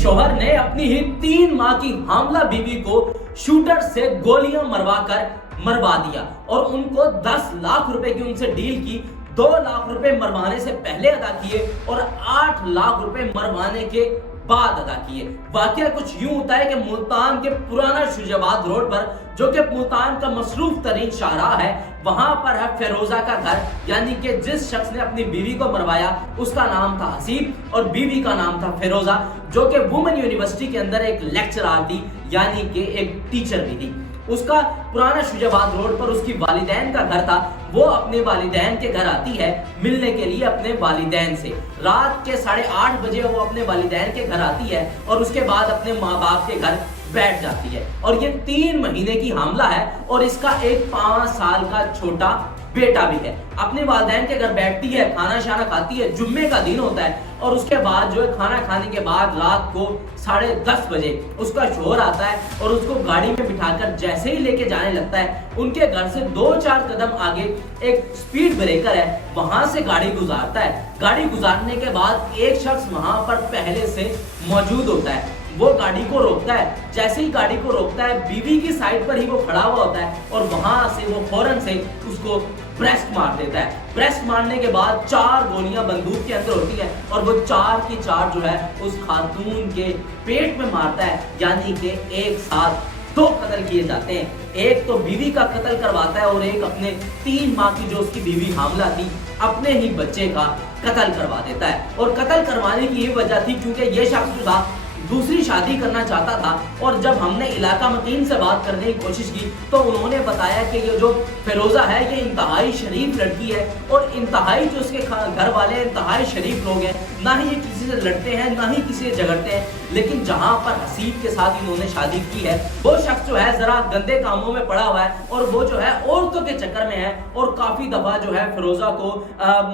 शौहर ने अपनी ही 3 माह की हामला बीवी को शूटर से गोलियां मरवा कर मरवा दिया और उनको 10 लाख रुपए की उनसे डील की। 2 लाख रुपए मरवाने से पहले अदा किए और 8 लाख रुपए मरवाने के बाद अदा किए। वाकया कुछ यूं होता है कि मुल्तान के पुराना शुजाबाद रोड पर, जो कि मुल्तान का मसरूफ तरीन शाहराह है, वहां पर है फेरोजा का घर। यानी कि जिस शख्स ने अपनी बीवी को मरवाया उसका नाम था हसीब और बीवी का नाम था फेरोजा, जो कि वुमेन यूनिवर्सिटी के अंदर एक लेक्चरर थी, यानी कि एक टीचर भी थी। उसका पुराना शुजाबाद रोड पर उसकी वालिदैन का घर था। वो अपने वालिदैन के घर आती है मिलने के लिए अपने वालिदैन से। रात के 8:30 बजे वो अपने वालिदैन के घर आती है और उसके बाद अपने माँ बाप के घर बैठ जाती है। और ये 3 महीने की हामला है और इसका एक 5 साल का छोटा बेटा भी है। अपने वालिदैन के घर बैठती है, खाना शाना खाती है, जुम्मे का दिन होता है और उसके बाद जो है खाना खाने के बाद रात को 10:30 बजे उसका शोहर आता है और उसको गाड़ी में बिठाकर जैसे ही लेके जाने लगता है, उनके घर से 2-4 कदम आगे एक स्पीड ब्रेकर है, वहां से गाड़ी गुजारता है। गाड़ी गुजारने के बाद एक शख्स वहां पर पहले से मौजूद होता है। वो गाड़ी को रोकता है। जैसे ही गाड़ी को रोकता है, बीवी की साइड पर ही वो खड़ा हुआ होता है और वहां से वो फौरन से उसको ब्रेस्ट मार देता है। ब्रेस्ट मारने के बाद 4 गोलियां बंदूक के अंदर होती हैं और वो 4 की 4 जो है उस खातून के पेट में मारता है। यानी कि एक साथ 2 कत्ल किए जाते हैं। एक तो बीवी का कत्ल करवाता है और एक अपने 3 माह की जो उसकी बीवी हामला थी, अपने ही बच्चे का कत्ल करवा देता है। और कत्ल करवाने की ये वजह थी क्योंकि ये शख्स जो था दूसरी शादी करना चाहता था। और जब हमने इलाका मकीन से बात करने की कोशिश की तो उन्होंने बताया कि ये जो फेरोजा है ये इंतहाई शरीफ लड़की है और इंतहाई जो उसके घर वाले इंतहाई शरीफ लोग हैं। ना ही ये किसी से लड़ते हैं, ना ही किसी से झगड़ते हैं। लेकिन जहां पर हसीब के साथ इन्होंने शादी की है, वो शख्स जो है जरा गंदे कामों में पड़ा हुआ है और वो जो है औरतों के चक्कर में है और काफी दफा जो है फेरोजा को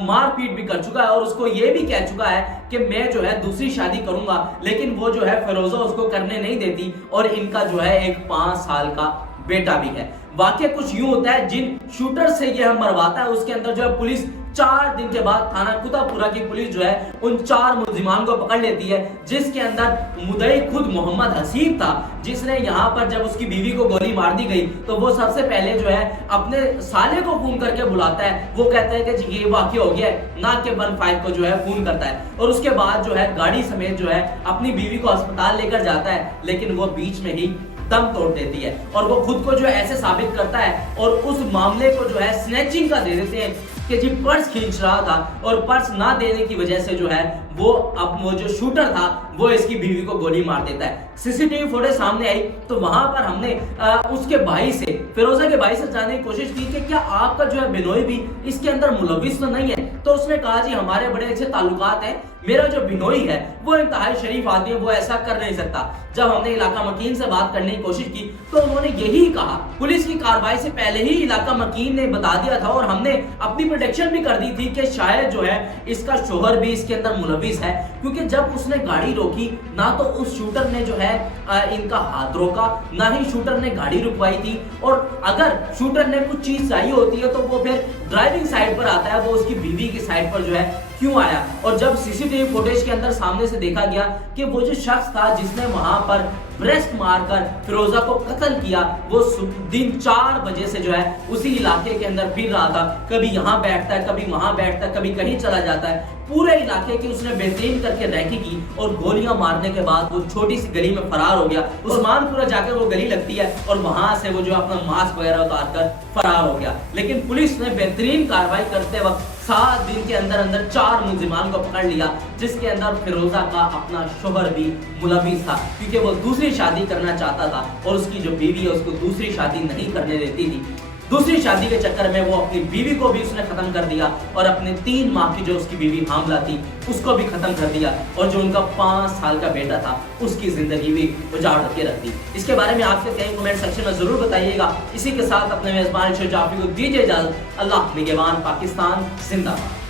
मारपीट भी कर चुका है और उसको ये भी कह चुका है कि मैं जो है दूसरी शादी करूंगा। लेकिन वो जो है फेरोजा उसको करने नहीं देती और इनका जो है एक 5 साल का बेटा भी है। वाकया कुछ यूं होता है, जिन शूटर से यह मरवाता है उसके अंदर जो है पुलिस 4 दिन के बाद थाना कुतापुरा की पुलिस जो है उन 4 मुलजिमान को पकड़ लेती है, जिसके अंदर मुद्दई खुद मोहम्मद हसीब था, जिसने यहाँ पर जब उसकी बीवी को गोली मार दी गई तो वो सबसे पहले जो है अपने साले को फोन करके बुलाता है। वो कहता है कि ये वाकया हो गया है, ना के 15 को जो है फोन करता है और उसके बाद जो है गाड़ी समेत जो है अपनी बीवी को अस्पताल लेकर जाता है। लेकिन वो बीच में ही दम तोड़ देती है और वो खुद को जो है ऐसे साबित करता है और उस मामले को जो है स्नैचिंग का दे देते हैं कि जी पर्स खींच रहा था और पर्स ना देने की वजह से जो है वो जो शूटर था वो इसकी बीवी को गोली मार देता है। सीसीटीवी फुटेज सामने आई तो वहां पर हमने उसके भाई से, फेरोजा के भाई से जानने की कोशिश की कि क्या आपका जो है बिनोई भी इसके अंदर मुलविस तो नहीं है। तो उसने कहा जी हमारे बड़े अच्छे ताल्लुकात हैं, मेरा जो बिनोई है वो इंतहाई शरीफ आदमी है, वो ऐसा कर नहीं सकता। जब हमने इलाका मकीन से बात करने की कोशिश की तो उन्होंने यही कहा। पुलिस की कार्रवाई से पहले ही इलाका मकीन ने बता दिया था और हमने अपनी प्रोटेक्शन भी कर दी थी कि शायद जो है इसका शोहर भी इसके अंदर मुलविस है, क्योंकि जब उसने गाड़ी रोकी ना तो उस शूटर ने जो है इनका हाथ रोका, ना ही शूटर ने गाड़ी रुकवाई थी। और अगर शूटर ने कुछ चीज चाहिए होती है तो वो फिर ड्राइविंग साइड पर आता है, वो उसकी बीवी की साइड पर जो है क्यों आया। और जब सीसीटीवी फुटेज के अंदर सामने से देखा गया कि वो जो शख्स था जिसने वहां पर ब्रेस्ट मारकर फिरोजा को कत्ल किया, वो दिन 4 बजे से जो है उसी इलाके के अंदर फिर रहा था। कभी यहाँ बैठता है, कभी वहां बैठता है, कभी कहीं चला जाता है। पूरे इलाके की उसने बेहतरीन करके रैकी की और गोलियां मारने के बाद वो छोटी सी गली में फरार हो गया। उस्मानपुरा जाकर वो गली लगती है और वहां से वो जो अपना मास्क वगैरह उतार कर फरार हो गया। लेकिन पुलिस ने बेहतरीन कार्रवाई करते वक्त 7 दिन के अंदर अंदर 4 मुलजिमान को पकड़ लिया, जिसके अंदर फिरोजा का अपना शोहर भी मुलविस था, क्योंकि वो दूसरी शादी करना चाहता था और उसकी जो बीवी है उसको दूसरी शादी नहीं करने देती थी। दूसरी शादी के चक्कर में वो अपनी बीवी को भी उसने खत्म कर दिया और अपने 3 माह की जो उसकी बीवी हामला थी उसको भी खत्म कर दिया और जो उनका 5 साल का बेटा था उसकी जिंदगी भी उजाड़ के रख दी। इसके बारे में आपके कहीं कमेंट सेक्शन में जरूर बताइएगा। इसी के साथ अपने मेजबान जाफी को दीजिए इजाजत। अल्लाह निगहबान, पाकिस्तान जिंदाबाद।